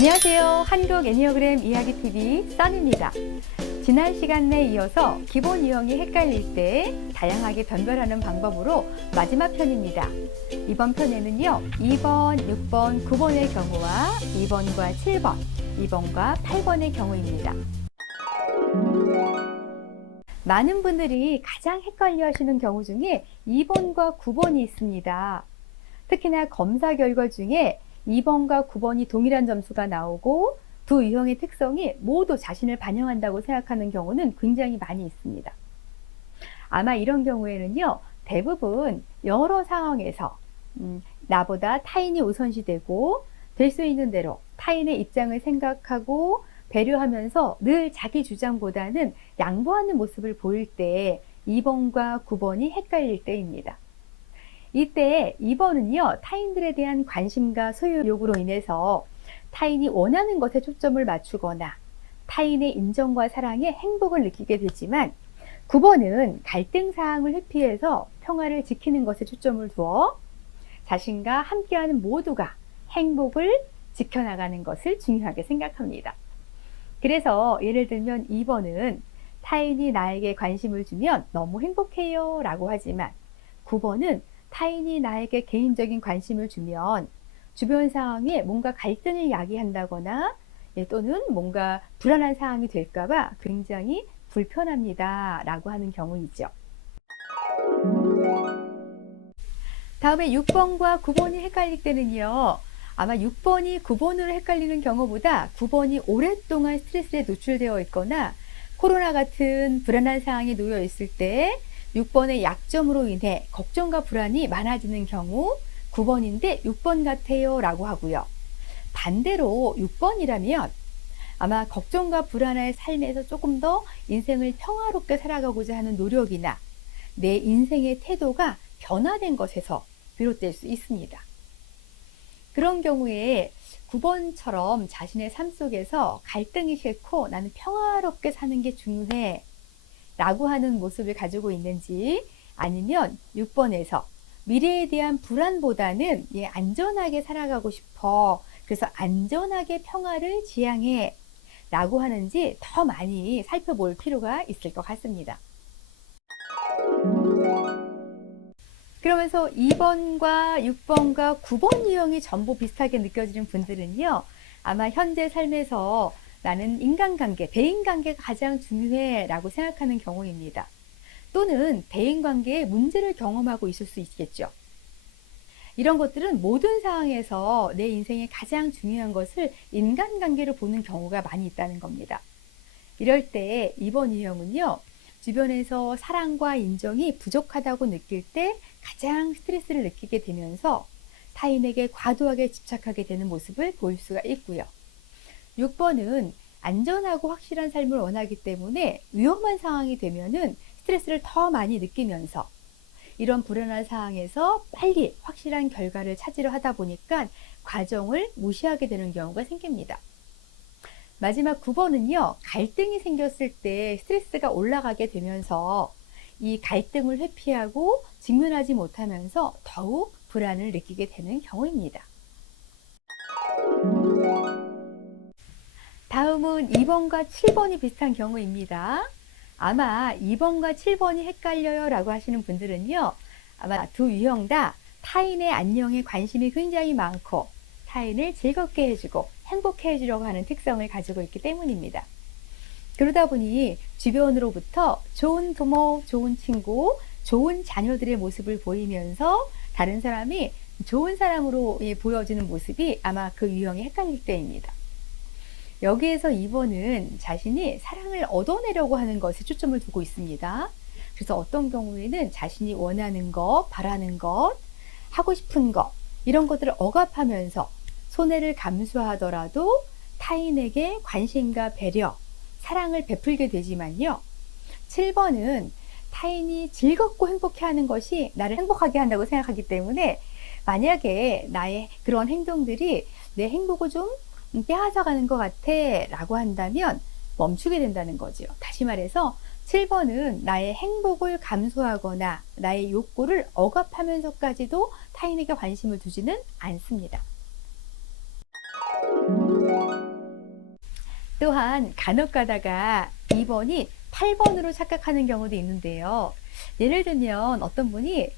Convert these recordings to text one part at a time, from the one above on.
안녕하세요. 한국 애니어그램 이야기TV 써니입니다. 지난 시간에 이어서 기본 유형이 헷갈릴 때 다양하게 변별하는 방법으로 마지막 편입니다. 이번 편에는요, 2번, 6번, 9번의 경우와 2번과 7번, 2번과 8번의 경우입니다. 많은 분들이 가장 헷갈려 하시는 경우 중에 2번과 9번이 있습니다. 특히나 검사 결과 중에 2번과 9번이 동일한 점수가 나오고 두 유형의 특성이 모두 자신을 반영한다고 생각하는 경우는 굉장히 많이 있습니다. 아마 이런 경우에는요, 대부분 여러 상황에서 나보다 타인이 우선시되고 될 수 있는 대로 타인의 입장을 생각하고 배려하면서 늘 자기 주장보다는 양보하는 모습을 보일 때 2번과 9번이 헷갈릴 때입니다. 이때 2번은요, 타인들에 대한 관심과 소유 욕구로 인해서 타인이 원하는 것에 초점을 맞추거나 타인의 인정과 사랑에 행복을 느끼게 되지만 9번은 갈등 사항을 회피해서 평화를 지키는 것에 초점을 두어 자신과 함께하는 모두가 행복을 지켜나가는 것을 중요하게 생각합니다. 그래서 예를 들면 2번은 타인이 나에게 관심을 주면 너무 행복해요 라고 하지만 9번은 타인이 나에게 개인적인 관심을 주면 주변 상황에 뭔가 갈등을 야기한다거나 또는 뭔가 불안한 상황이 될까봐 굉장히 불편합니다 라고 하는 경우이죠. 다음에 6번과 9번이 헷갈릴 때는요, 아마 6번이 9번으로 헷갈리는 경우보다 9번이 오랫동안 스트레스에 노출되어 있거나 코로나 같은 불안한 상황에 놓여 있을 때 6번의 약점으로 인해 걱정과 불안이 많아지는 경우 9번인데 6번 같아요 라고 하고요. 반대로 6번이라면 아마 걱정과 불안의 삶에서 조금 더 인생을 평화롭게 살아가고자 하는 노력이나 내 인생의 태도가 변화된 것에서 비롯될 수 있습니다. 그런 경우에 9번처럼 자신의 삶 속에서 갈등이 싫고 나는 평화롭게 사는 게 중요해 라고 하는 모습을 가지고 있는지, 아니면 6번에서 미래에 대한 불안보다는 안전하게 살아가고 싶어, 그래서 안전하게 평화를 지향해 라고 하는지 더 많이 살펴볼 필요가 있을 것 같습니다. 그러면서 2번과 6번과 9번 유형이 전부 비슷하게 느껴지는 분들은요, 아마 현재 삶에서 나는 인간관계, 대인관계가 가장 중요해 라고 생각하는 경우입니다. 또는 대인관계에 문제를 경험하고 있을 수 있겠죠. 이런 것들은 모든 상황에서 내 인생에 가장 중요한 것을 인간관계로 보는 경우가 많이 있다는 겁니다. 이럴 때 2번 유형은요, 주변에서 사랑과 인정이 부족하다고 느낄 때 가장 스트레스를 느끼게 되면서 타인에게 과도하게 집착하게 되는 모습을 보일 수가 있고요. 6번은 안전하고 확실한 삶을 원하기 때문에 위험한 상황이 되면은 스트레스를 더 많이 느끼면서 이런 불안한 상황에서 빨리 확실한 결과를 찾으려 하다 보니까 과정을 무시하게 되는 경우가 생깁니다. 마지막 9번은요, 갈등이 생겼을 때 스트레스가 올라가게 되면서 이 갈등을 회피하고 직면하지 못하면서 더욱 불안을 느끼게 되는 경우입니다. 다음은 2번과 7번이 비슷한 경우입니다. 아마 2번과 7번이 헷갈려요 라고 하시는 분들은요, 아마 두 유형 다 타인의 안녕에 관심이 굉장히 많고 타인을 즐겁게 해주고 행복해 해주려고 하는 특성을 가지고 있기 때문입니다. 그러다 보니 주변으로부터 좋은 부모, 좋은 친구, 좋은 자녀들의 모습을 보이면서 다른 사람이 좋은 사람으로 보여지는 모습이 아마 그 유형이 헷갈릴 때입니다. 여기에서 2번은 자신이 사랑을 얻어내려고 하는 것에 초점을 두고 있습니다. 그래서 어떤 경우에는 자신이 원하는 것, 바라는 것, 하고 싶은 것, 이런 것들을 억압하면서 손해를 감수하더라도 타인에게 관심과 배려, 사랑을 베풀게 되지만요. 7번은 타인이 즐겁고 행복해하는 것이 나를 행복하게 한다고 생각하기 때문에 만약에 나의 그런 행동들이 내 행복을 좀 빼앗아가는 것 같아 라고 한다면 멈추게 된다는 거죠. 다시 말해서 7번은 나의 행복을 감수하거나 나의 욕구를 억압하면서까지도 타인에게 관심을 두지는 않습니다. 또한 간혹 가다가 2번이 8번으로 착각하는 경우도 있는데요. 예를 들면 어떤 분이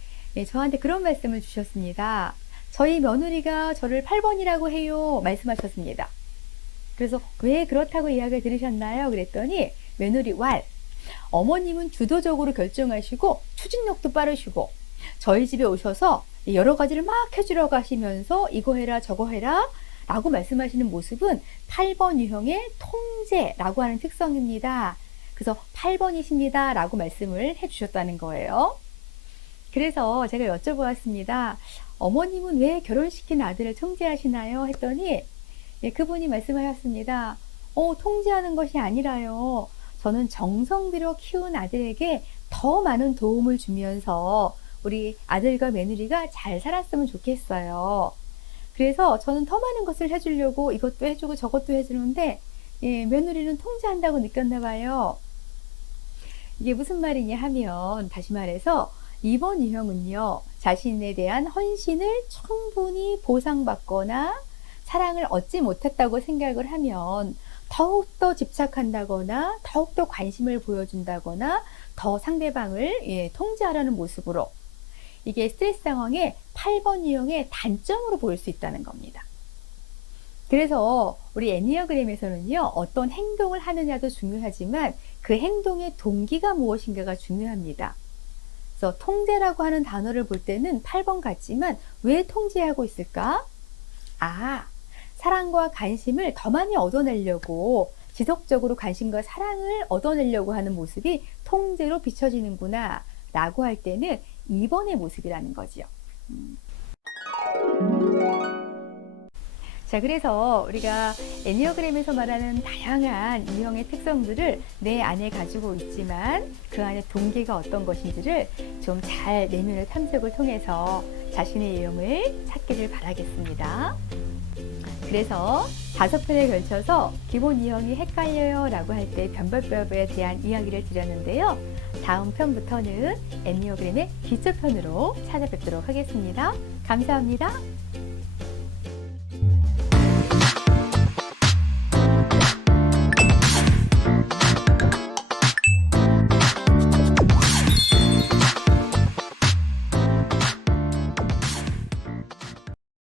저한테 그런 말씀을 주셨습니다. 저희 며느리가 저를 8번이라고 해요. 말씀하셨습니다. 그래서 왜 그렇다고 이야기를 들으셨나요? 그랬더니 며느리 왈. 어머님은 주도적으로 결정하시고 추진력도 빠르시고 저희 집에 오셔서 여러 가지를 막 해주러 가시면서 이거 해라 저거 해라 라고 말씀하시는 모습은 8번 유형의 통제라고 하는 특성입니다. 그래서 8번이십니다 라고 말씀을 해주셨다는 거예요. 그래서 제가 여쭤보았습니다. 어머님은 왜 결혼시킨 아들을 통제하시나요? 했더니 그분이 말씀하셨습니다. 통제하는 것이 아니라요. 저는 정성 들여 키운 아들에게 더 많은 도움을 주면서 우리 아들과 며느리가 잘 살았으면 좋겠어요. 그래서 저는 더 많은 것을 해주려고 이것도 해주고 저것도 해주는데 며느리는 통제한다고 느꼈나 봐요. 이게 무슨 말이냐 하면 다시 말해서 2번 유형은요. 자신에 대한 헌신을 충분히 보상받거나 사랑을 얻지 못했다고 생각을 하면 더욱더 집착한다거나 더욱더 관심을 보여준다거나 더 상대방을 통제하려는 모습으로 이게 스트레스 상황의 8번 유형의 단점으로 보일 수 있다는 겁니다. 그래서 우리 애니어그램에서는요. 어떤 행동을 하느냐도 중요하지만 그 행동의 동기가 무엇인가가 중요합니다. 그래서 통제라고 하는 단어를 볼 때는 8번 같지만 왜 통제하고 있을까? 사랑과 관심을 더 많이 얻어내려고 지속적으로 관심과 사랑을 얻어내려고 하는 모습이 통제로 비춰지는구나 라고 할 때는 2번의 모습이라는 거지요. 자, 그래서 우리가 애니어그램에서 말하는 다양한 유형의 특성들을 내 안에 가지고 있지만 그 안에 동기가 어떤 것인지를 좀 잘 내면의 탐색을 통해서 자신의 유형을 찾기를 바라겠습니다. 그래서 5편에 걸쳐서 기본 유형이 헷갈려요 라고 할 때 변별법에 대한 이야기를 드렸는데요. 다음 편부터는 애니어그램의 기초편으로 찾아뵙도록 하겠습니다. 감사합니다.